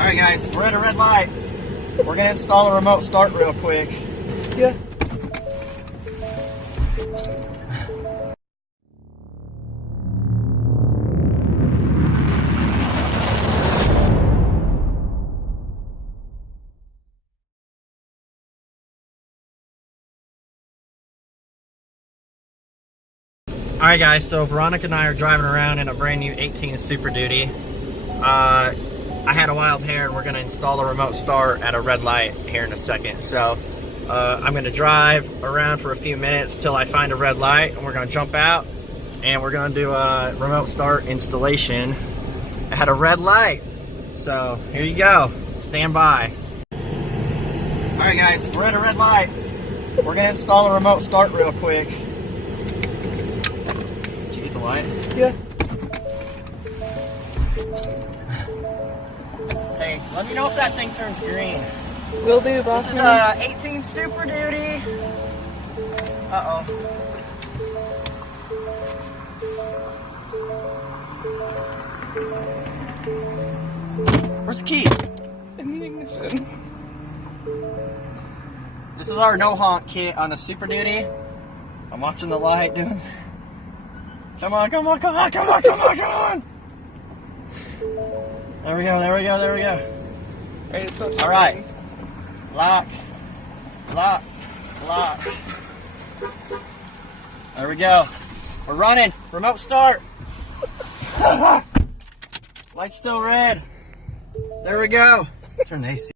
Alright guys, we're at a red light. We're gonna install a remote start real quick. Yeah. Alright guys, so Veronica and I are driving around in a brand new 18 Super Duty. I had a wild hair and we're going to install a remote start at a red light here in a second. So I'm going to drive around for a few minutes till I find a red light, and we're going to jump out and we're going to do a remote start installation at a red light. So here you go, stand by. Alright guys, we're at a red light. We're going to install a remote start real quick. Did you get the light? Yeah. Hey, let me know if that thing turns green. Will do, boss. This is 18 Super Duty. Uh-oh. Where's the key? In the ignition. This is our no honk kit on the Super Duty. I'm watching the light, dude. Come on, come on, come on, come on, come on, come on. There we go, there we go, there we go. Right, all right. Lock. Lock. Lock. There we go. We're running. Remote start. Light's still red. There we go. Turn the AC.